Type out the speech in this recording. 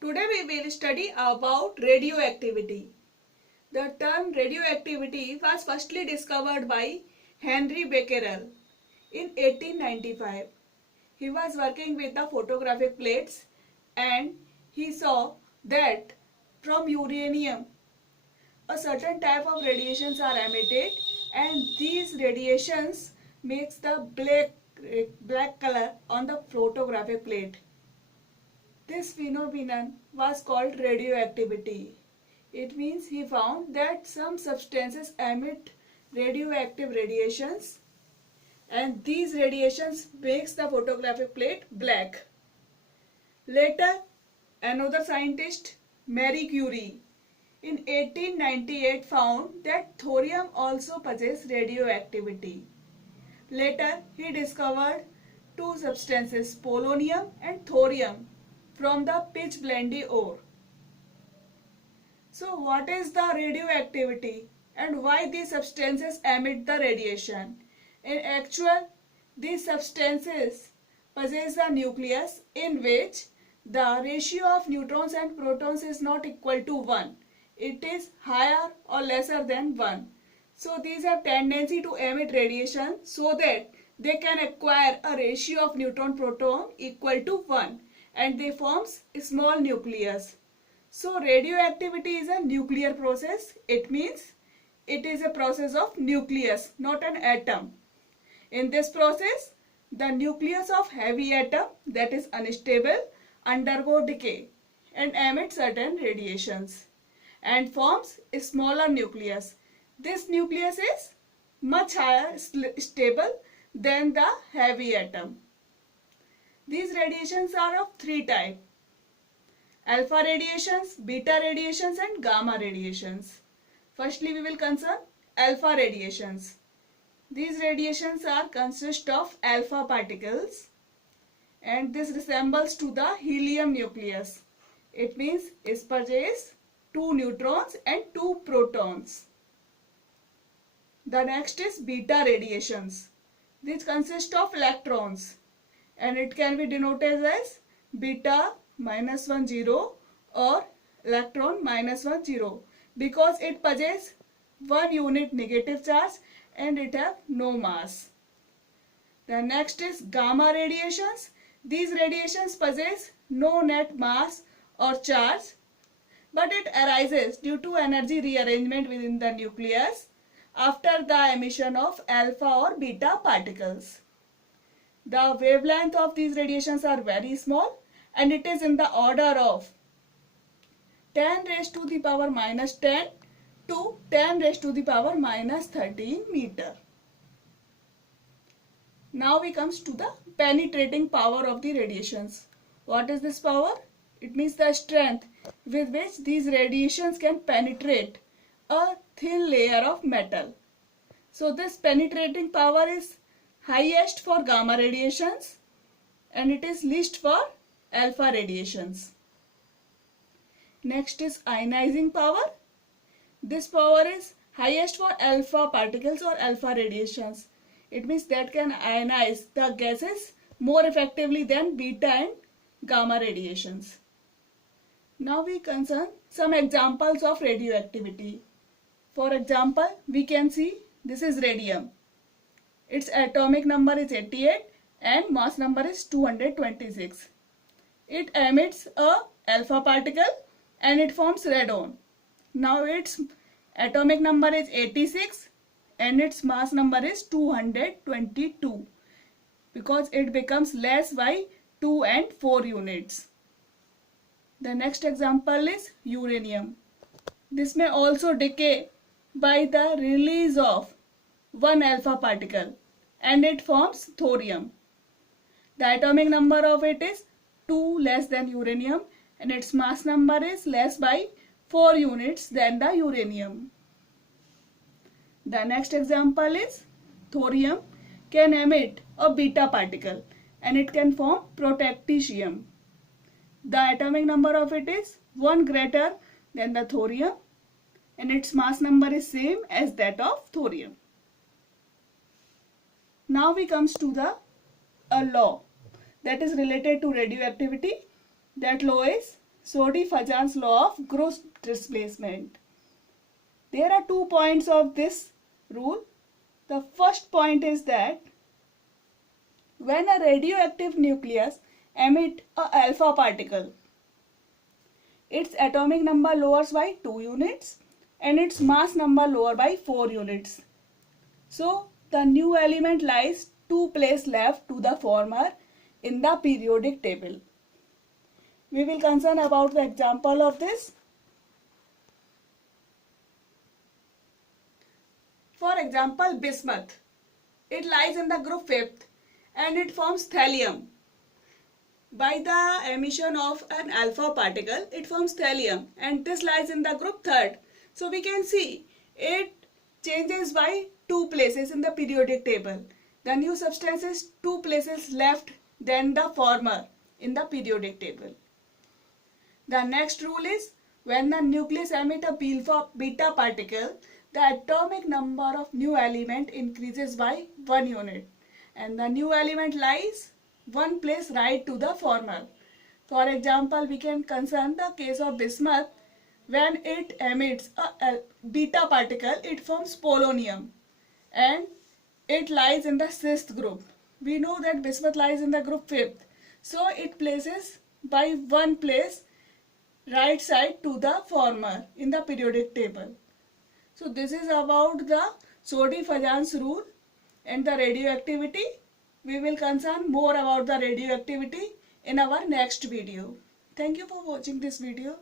Today we will study about radioactivity. The term radioactivity was firstly discovered by Henry Becquerel in 1895. He was working with the photographic plates and he saw that from uranium a certain type of radiations are emitted and these radiations makes the black color on the photographic plate. This phenomenon was called radioactivity. It means he found that some substances emit radioactive radiations and these radiations makes the photographic plate black. Later, another scientist, Marie Curie, in 1898 found that thorium also possesses radioactivity. Later, he discovered two substances, polonium and thorium, from the pitch blendy ore. So what is the radioactivity and why these substances emit the radiation? In actual, these substances possess a nucleus in which the ratio of neutrons and protons is not equal to 1. It is higher or lesser than 1. So these have tendency to emit radiation so that they can acquire a ratio of neutron-proton equal to 1 and they forms a small nucleus. So radioactivity is a nuclear process. It means it is a process of nucleus, not an atom. In this process, the nucleus of heavy atom that is unstable undergo decay and emit certain radiations and forms a smaller nucleus. This nucleus is much higher stable than the heavy atom. These radiations are of three types: alpha radiations, beta radiations and gamma radiations. Firstly, we will concern alpha radiations. These radiations consist of alpha particles and this resembles to the helium nucleus. It means it possesses 2 neutrons and 2 protons. The next is beta radiations. These consist of electrons and it can be denoted as beta -10 or electron -10 because it possesses 1 unit negative charge and it have no mass. The next is gamma radiations. These radiations possess no net mass or charge, but it arises due to energy rearrangement within the nucleus after the emission of alpha or beta particles. The wavelength of these radiations are very small and it is in the order of 10 raised to the power -10 to 10 raised to the power -13 meter. Now we comes to the penetrating power of the radiations. What is this power? It means the strength with which these radiations can penetrate a thin layer of metal. So this penetrating power is highest for gamma radiations and it is least for alpha radiations. Next is ionizing power. This power is highest for alpha particles or alpha radiations. It means that can ionize the gases more effectively than beta and gamma radiations. Now we concern some examples of radioactivity. For example, we can see this is radium. Its atomic number is 88 and mass number is 226. It emits a alpha particle and it forms radon. Now its atomic number is 86 and its mass number is 222 because it becomes less by 2 and 4 units. The next example is uranium. This may also decay by the release of one alpha particle and it forms thorium. The atomic number of it is 2 less than uranium and its mass number is less by 4 units than the uranium. The next example is thorium can emit a beta particle and it can form protactinium. The atomic number of it is 1 greater than the thorium and its mass number is same as that of thorium. Now we comes to a law that is related to radioactivity. That law is Sody Fajan's law of gross displacement. There are 2 points of this rule. The first point is that when a radioactive nucleus emits a alpha particle, its atomic number lowers by 2 units and its mass number lower by 4 units. So the new element lies 2 places left to the former in the periodic table. We will concern about the example of this. For example, bismuth. It lies in the group 5th and it forms thallium. By the emission of an alpha particle, it forms thallium, and this lies in the group 3rd. So we can see it changes by 2 places in the periodic table. The new substance is 2 places left than the former in the periodic table. The next rule is when the nucleus emits a beta particle, the atomic number of new element increases by 1 unit and the new element lies 1 place right to the former. For example, we can concern the case of bismuth. When it emits a beta particle, it forms polonium and it lies in the 6th group. We know that bismuth lies in the group 5th. So it places by 1 place right side to the former in the periodic table. So this is about the Sody Fajan's rule and the radioactivity. We will concern more about the radioactivity in our next video. Thank you for watching this video.